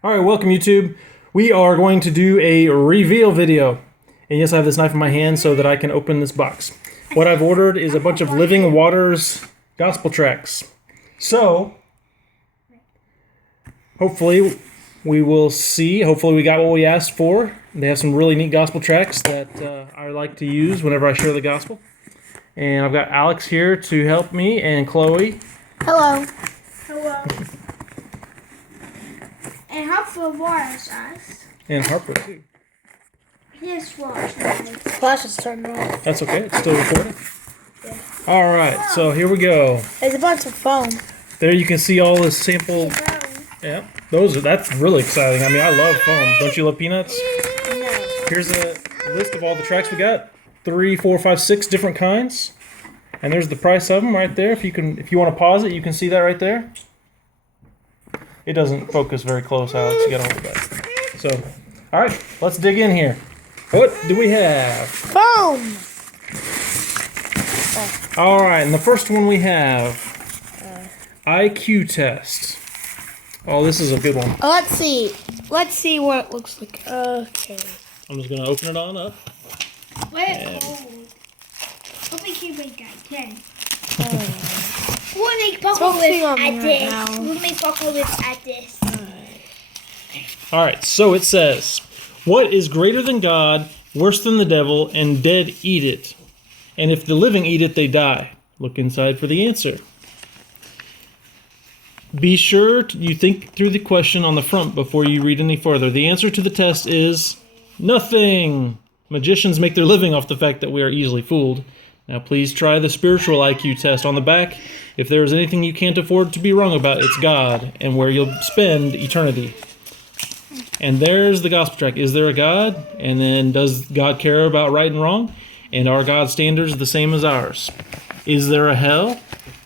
All right, welcome YouTube. We are going to do a reveal video. And yes, I have this knife in my hand so that I can open this box. What I've ordered is a bunch of Living Waters gospel tracts. So, hopefully we will see. Hopefully we got what we asked for. They have some really neat gospel tracts that I like to use whenever I share the gospel. And I've got Alex here to help me and Chloe. Hello. Hello. And Harper waters us. And Harper too. His watch. Flash is turned off. That's okay, it's still recording. Yeah. Alright, so here we go. There's a bunch of foam. There you can see all the sample. Yeah, that's really exciting. I mean, I love foam. Don't you love peanuts? No. Here's a list of all the tracks we got. 3, 4, 5, 6 different kinds. And there's the price of them right there. If you want to pause it, you can see that right there. It doesn't focus very close, Alex. You gotta hold that. So, all right, let's dig in here. What do we have? Foam. All right, and the first one we have IQ test. Oh, this is a good one. Let's see. Let's see what it looks like. Okay. I'm just gonna open it on up. Wait, cold. Hope we can make that 10. We'll make apocalypse at this. We'll make apocalypse at this. All right, so it says, "What is greater than God, worse than the devil, and dead eat it? And if the living eat it, they die." Look inside for the answer. Be sure you think through the question on the front before you read any further. The answer to the test is nothing. Magicians make their living off the fact that we are easily fooled. Now please try the spiritual IQ test on the back. If there is anything you can't afford to be wrong about, it's God and where you'll spend eternity. And there's the gospel tract. Is there a God? And then does God care about right and wrong? And are God's standards the same as ours? Is there a hell?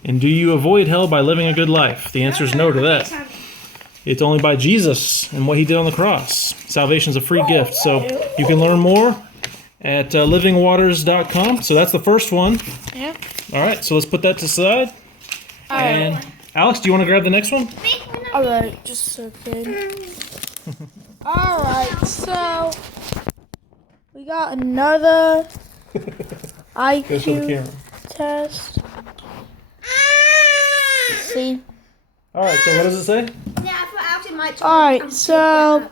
And do you avoid hell by living a good life? The answer is no to that. It's only by Jesus and what he did on the cross. Salvation is a free gift. So you can learn more at livingwaters.com. So that's the first one. Yeah. All right, so let's put that to the side. And Alex, do you want to grab the next one? All right, just a second. All right, so we got another IQ test. See? All right, so what does it say? All right, so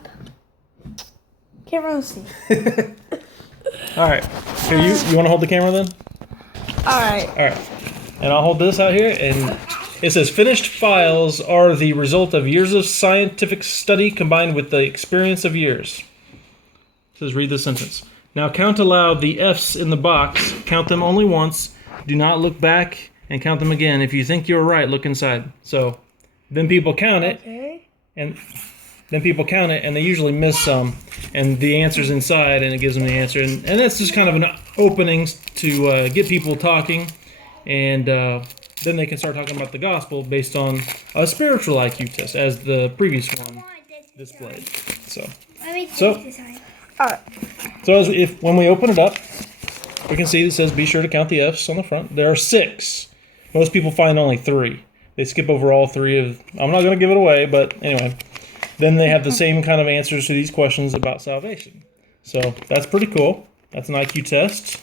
can't really see. All right, here you want to hold the camera then? All right. All right, and I'll hold this out here, and it says finished files are the result of years of scientific study combined with the experience of years. It says read the sentence. Now count aloud the F's in the box. Count them only once. Do not look back and count them again. If you think you're right, look inside. So then people count it, and then people count it, and they usually miss some, and the answer's inside, and it gives them the answer. And that's just kind of an opening to get people talking, and then they can start talking about the gospel based on a spiritual IQ test, as the previous one displayed. So when we open it up, we can see it says be sure to count the F's on the front. There are 6. Most people find only 3. They skip over all 3 of. I'm not going to give it away, but anyway. Then they have the same kind of answers to these questions about salvation. So that's pretty cool. That's an IQ test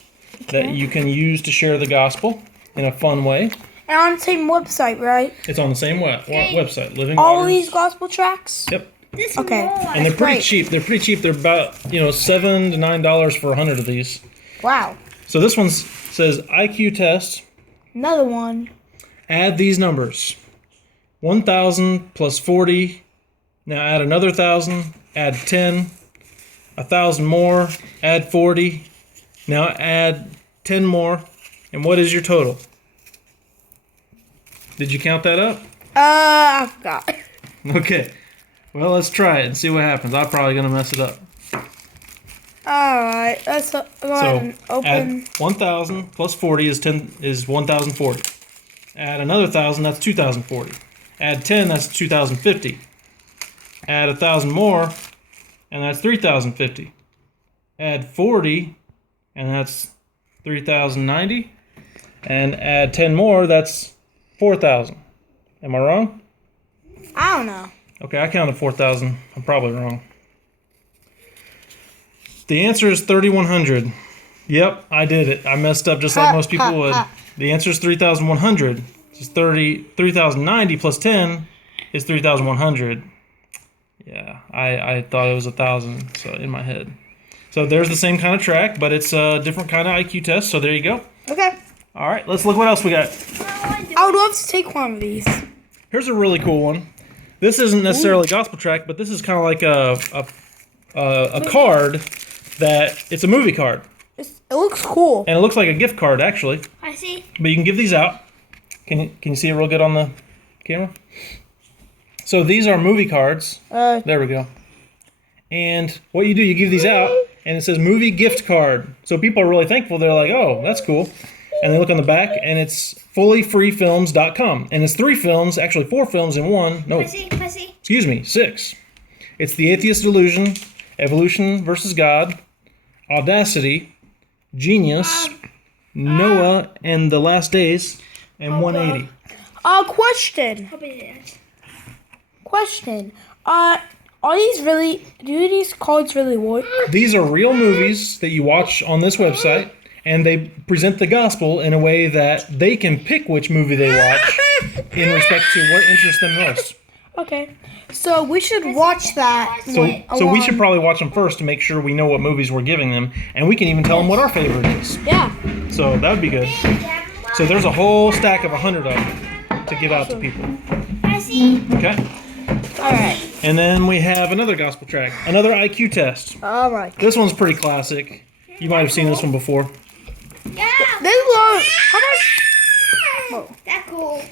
that you can use to share the gospel in a fun way. And on the same website, right? It's on the same website, Living All Waters. these gospel tracks? Yep. Okay. And they're pretty cheap. They're pretty cheap. They're about $7 to $9 for 100 of these. Wow. So this one says IQ test. Another one. Add these numbers. 1,000 plus 40. Now add another 1,000. Add 10. 1,000 more. Add 40. Now add 10 more. And what is your total? Did you count that up? I forgot. Okay. Well, let's try it and see what happens. I'm probably going to mess it up. Alright, let's go ahead and open. Add 1,000 plus 40 is 1,040. Add another 1,000, that's 2,040. Add 10, that's 2,050. Add 1,000 more, and that's 3,050. Add 40, and that's 3,090. And add 10 more, that's 4,000. Am I wrong? I don't know. Okay, I counted 4,000. I'm probably wrong. The answer is 3,100. Yep, I did it. I messed up just like most people would. The answer is 3,100. It's 3,090 plus 10 is 3,100. Yeah, I thought it was 1,000, so in my head. So there's the same kind of track, but it's a different kind of IQ test, so there you go. Okay. All right, let's look what else we got. I would love to take one of these. Here's a really cool one. This isn't necessarily gospel track, but this is kind of like a card that it's a movie card. It looks cool. And it looks like a gift card, actually. I see. But you can give these out. Can you see it real good on the camera? So these are movie cards. There we go. And what you do, you give these out, and it says movie gift card. So people are really thankful. They're like, oh, that's cool. And they look on the back, and it's fullyfreefilms.com. And it's 3 films, actually 4 films in one. No, excuse me, 6. It's The Atheist Delusion, Evolution versus God, Audacity, Genius, Noah and the Last Days, and 180. Question. Are these really? Do these cards really work? These are real movies that you watch on this website, and they present the gospel in a way that they can pick which movie they watch in respect to what interests them most. Okay. So we should watch that. So we should probably watch them first to make sure we know what movies we're giving them, and we can even tell them what our favorite is. Yeah. So that would be good. So there's a whole stack of 100 of them to give out to people. Okay. All right. And then we have another gospel track, another IQ test. All right. This one's pretty classic. You might have seen this one before. Yeah. This one. That's cool.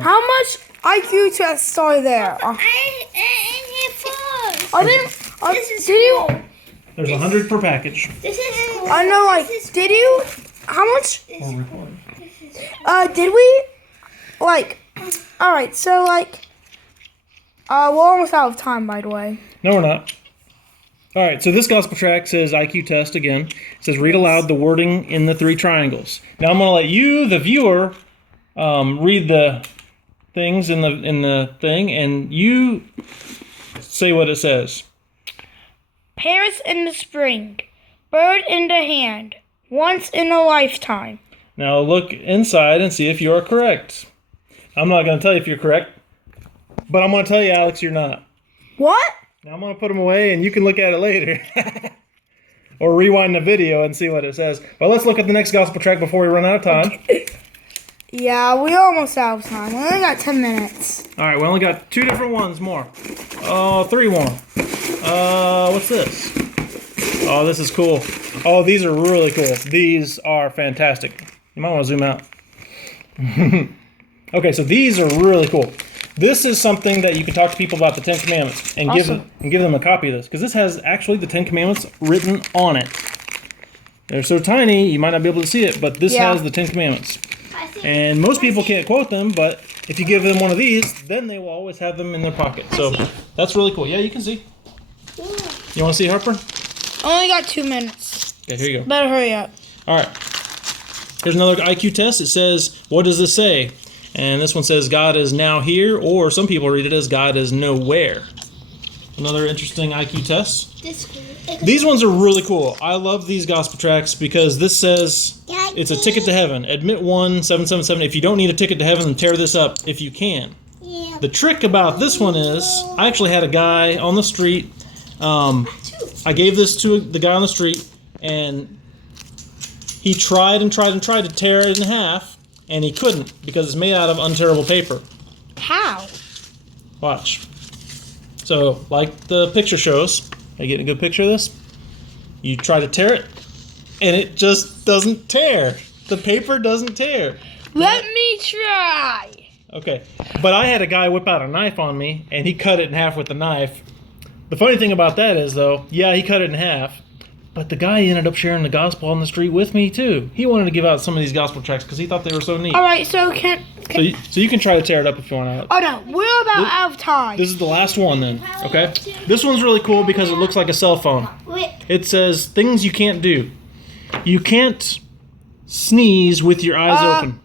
How much IQ tests are there? I here first. Did This is you? cool. There's 100 per package. This is cool. I know. Like, did you? How much? Or recording. Did we? Like. All right. So like. We're almost out of time, by the way. No, we're not. All right, so this gospel track says IQ test again. It says read aloud the wording in the 3 triangles. Now I'm going to let you, the viewer, read the things in the thing, and you say what it says. Pears in the spring, bird in the hand, once in a lifetime. Now look inside and see if you are correct. I'm not going to tell you if you're correct, but I'm going to tell you, Alex, you're not. What? Now I'm going to put them away, and you can look at it later. Or rewind the video and see what it says. But let's look at the next gospel track before we run out of time. Yeah, we're almost out of time. We only got 10 minutes. All right, we only got 2 different ones more. Oh, 3 more. What's this? Oh, this is cool. Oh, these are really cool. These are fantastic. You might want to zoom out. Okay, so these are really cool. This is something that you can talk to people about the 10 Commandments and Awesome. give them a copy of this, because this has actually the 10 Commandments written on it. They're so tiny you might not be able to see it, but this has the 10 Commandments. And most people can't quote them, but if you give them one of these, then they will always have them in their pocket. So that's really cool. Yeah, you can see. You want to see, Harper? Only got 2 minutes. Okay, here you go. Better hurry up. All right. Here's another IQ test. It says, what does this say? And this one says, God is now here, or some people read it as God is nowhere. Another interesting IQ test. These ones are really cool. I love these gospel tracts because this says it's a ticket to heaven. Admit 1-777. If you don't need a ticket to heaven, then tear this up if you can. Yeah. The trick about this one is, I actually had a guy on the street. I gave this to the guy on the street, and he tried to tear it in half. And he couldn't because it's made out of unterrible paper. How? Watch. So, like the picture shows, are you getting a good picture of this? You try to tear it, and it just doesn't tear. The paper doesn't tear. Let me try. Okay, but I had a guy whip out a knife on me, and he cut it in half with the knife. The funny thing about that is, though, yeah, he cut it in half, but the guy ended up sharing the gospel on the street with me, too. He wanted to give out some of these gospel tracts because he thought they were so neat. All right, so So you can try to tear it up if you want to. Oh, no, we're about out of time. This is the last one, then, okay? This one's really cool because it looks like a cell phone. It says, things you can't do. You can't sneeze with your eyes open.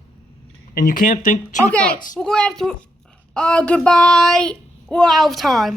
And you can't think 2 thoughts. Okay, we're going to have to... goodbye. We're out of time.